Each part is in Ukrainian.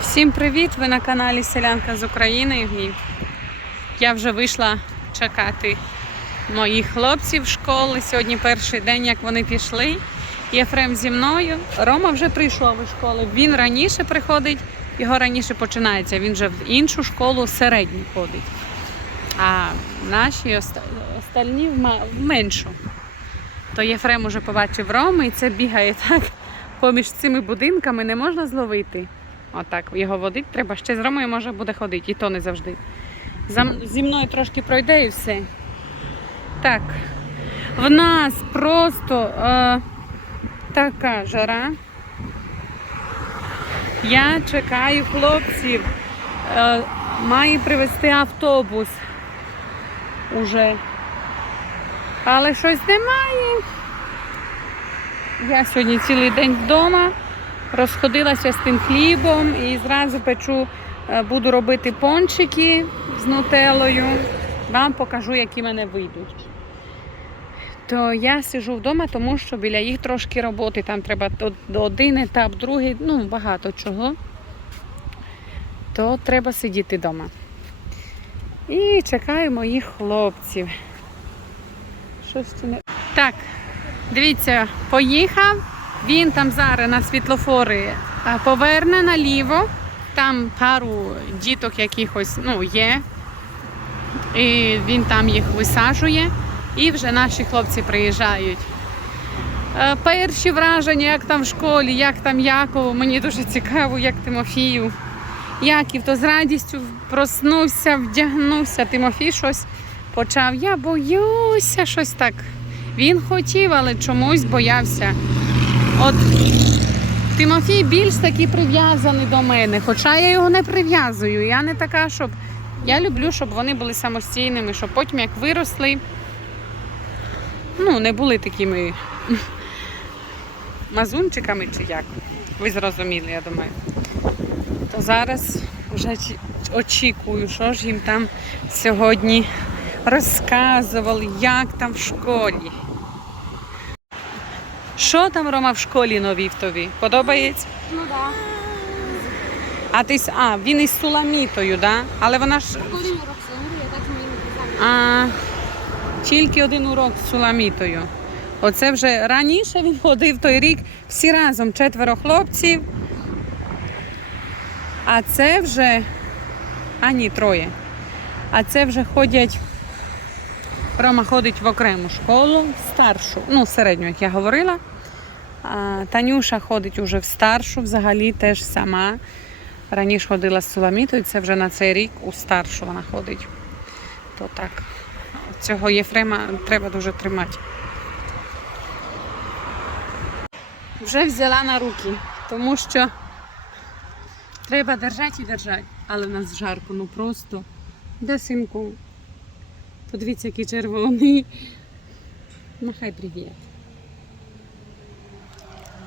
Всім привіт! Ви на каналі Селянка з України. І я вже вийшла чекати моїх хлопців школи. Сьогодні перший день, як вони пішли. Єфрем зі мною. Рома вже прийшов із школи. Він раніше приходить, його раніше починається. Він вже в іншу школу середню ходить. А наші оста- остальні в меншу. То Єфрем уже побачив Рому і це бігає так поміж цими будинками не можна зловити. Отак, його водить треба ще з Ромою може буде ходити, і то не завжди. За, зі мною трошки пройде і все. Так, в нас просто е, така жара. Я чекаю хлопців. Е, має привезти автобус уже. Але щось немає. Я сьогодні цілий день вдома розходилася з тим хлібом і зразу печу, е, буду робити пончики з нутеллою. Вам покажу, які мене вийдуть. То я сижу вдома, тому що біля їх трошки роботи. Там треба один етап, другий, ну багато чого. То треба сидіти вдома. І чекаю моїх хлопців. Щось не. Так, дивіться, поїхав. Він там зараз на світлофори поверне наліво. Там пару діток якихось ну, є. І він там їх висаджує. І вже наші хлопці приїжджають. Е, Перші враження, як там в школі, як там Якову, мені дуже цікаво, як Тимофію. Яків то з радістю проснувся, вдягнувся. Тимофій щось почав. Я боюся, щось так. Він хотів, але чомусь боявся. От Тимофій більш такий прив'язаний до мене, хоча я його не прив'язую. Я не така, щоб. Я люблю, щоб вони були самостійними, щоб потім як виросли, ну, не були такими мазунчиками чи як. Ви зрозуміли, я думаю. То зараз вже очікую, що ж їм там сьогодні розказували, як там в школі. Що там Рома в школі нові в тобі? Подобається? Ну да. А ти с- а, він із Суламітою, да? Але вона ж Один урок я так не а, тільки один урок з Суламітою. Оце вже раніше він ходив той рік всі разом, четверо хлопців. А це вже. А ні, троє. А це вже ходять. Рома ходить в окрему школу, старшу, ну, середню, як я говорила. Танюша ходить уже в старшу, взагалі теж сама. Раніше ходила з Суламітою, це вже на цей рік у старшу вона ходить. То так. Цього Єфрема треба дуже тримати. Вже взяла на руки, тому що треба держати і держати. Але в нас жарко, ну просто. Де синку? Подивіться, який червоний. Махай привіт.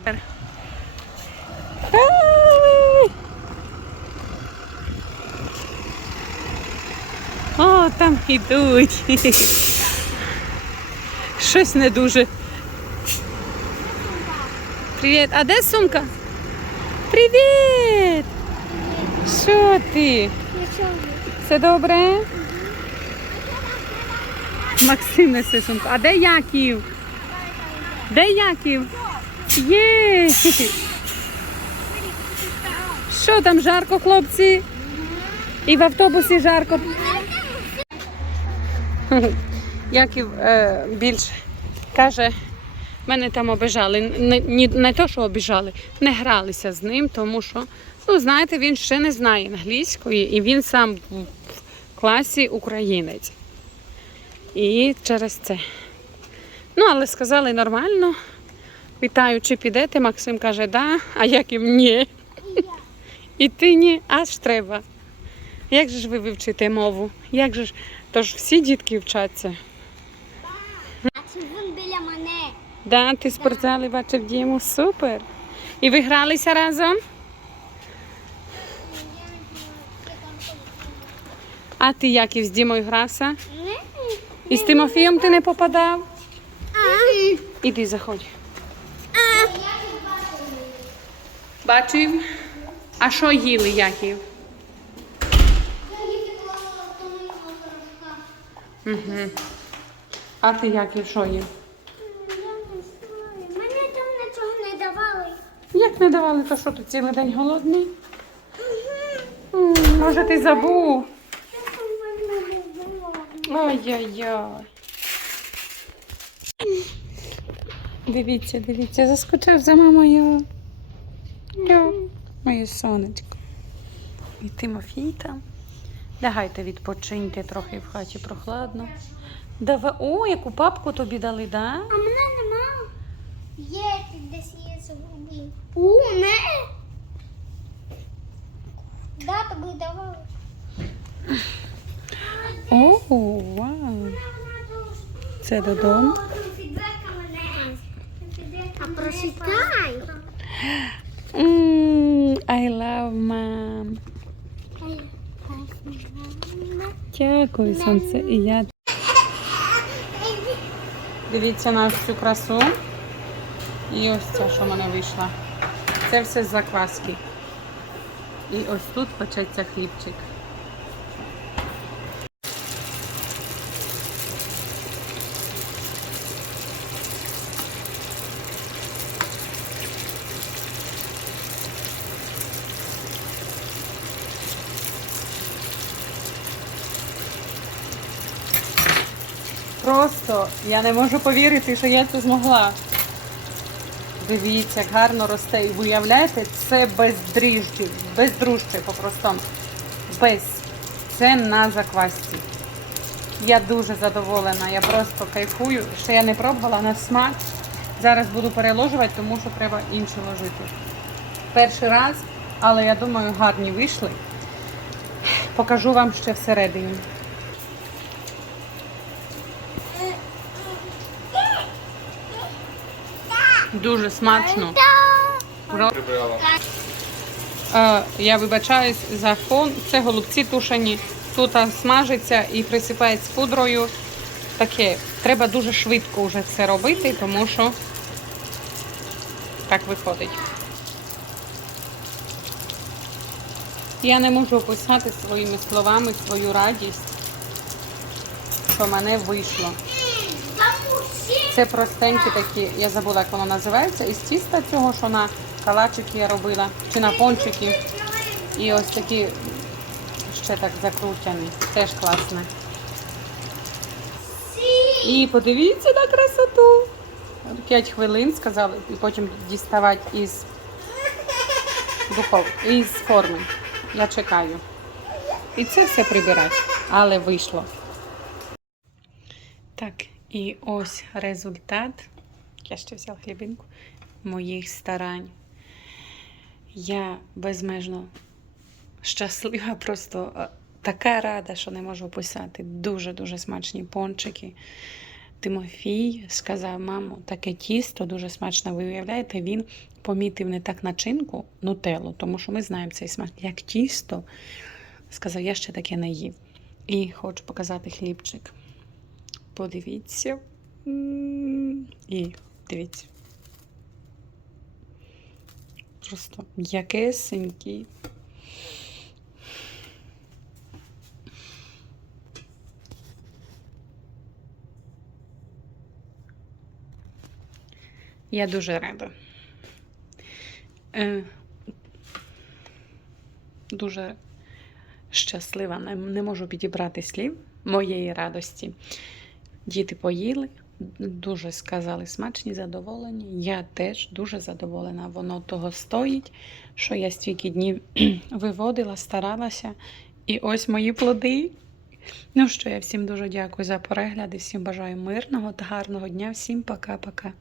Ай! О, там ідуть. Щось не дуже. Привіт. А де сумка? Привіт! Що ти? Все добре? Максим несе сумку. А де Яків? Де Яків? Є! Що там жарко, хлопці? І в автобусі жарко. Яків е, більш каже, мене там обижали. Не, не, не то, що обіжали, не гралися з ним, тому що, ну, знаєте, він ще не знає англійської, і він сам в класі українець. І через це. Ну, але сказали нормально. Питаю, чи підете? Максим каже, да, а Яків ні. І ти ні, аж треба. Як же ж ви вивчите мову? Як же ж? Тож всі дітки вчаться. А чи він біля мене? Да, ти спортзали бачив Діму, супер. І ви гралися разом? А ти як і з Дімою грався? І з Тимофієм ти не попадав? Іди заходь. Бачив? А що їли, Яків? Угу. А ти, Яків, що їв? Я не знаю. Мені там нічого не давали. Як не давали, то що ти цілий день голодний? М, Може, ти забув? Я там мене не. Ай-яй-яй. Дивіться, дивіться, заскочив за мамою. Йо, моє сонечко. І Тимофій там. Лягайте, відпочиньте трохи в хаті прохладно. Давай. О, яку папку тобі дали, да? А мене нема. Є десь є загубив. У, не. Да, тобі давали. О, вау. Це додому. А прочитай. М, I love mom. Дякую, сонце. І я. Дивіться на всю красу. І ось ця, що в мене вийшла. Це все з закваски. І ось тут печеться хлібчик. Просто я не можу повірити, що я це змогла. Дивіться, як гарно росте. І уявляєте, це без дріжджів, без дружче по-простому. Без. Це на заквасці. Я дуже задоволена, я просто кайфую. Ще я не пробувала на смак. Зараз буду переложувати, тому що треба інше ложити. Перший раз, але я думаю, гарні вийшли. Покажу вам ще всередині. Дуже смачно. Е, я вибачаюсь за фон. Це голубці тушені. Тут смажиться і присипають з пудрою. Таке, треба дуже швидко вже це робити, тому що так виходить. Я не можу описати своїми словами свою радість, що мене вийшло. Це простенькі такі, я забула, як воно називається, із тіста цього, що на калачики я робила, чи на пончики. І ось такі ще так закрутяні. Теж класне. І подивіться на красоту. 5 хвилин сказали, і потім діставати із духовки, із форми. Я чекаю. І це все прибирати, але вийшло. Так, і ось результат. Я ще взяла хлібинку моїх старань. Я безмежно щаслива, просто е, така рада, що не можу описати. Дуже-дуже смачні пончики. Тимофій сказав, мамо, таке тісто дуже смачне. Ви уявляєте, він помітив не так начинку, нутеллу, тому що ми знаємо цей смак, як тісто. Сказав, я ще таке не їв. І хочу показати хлібчик. Подивіться. І дивіться. Просто м'якесенький. Я дуже рада. Е, дуже щаслива, не, можу підібрати слів моєї радості. Діти поїли, дуже сказали смачні, задоволені. Я теж дуже задоволена. Воно того стоїть, що я стільки днів виводила, старалася. І ось мої плоди. Ну що, я всім дуже дякую за перегляди, всім бажаю мирного та гарного дня. Всім пока-пока.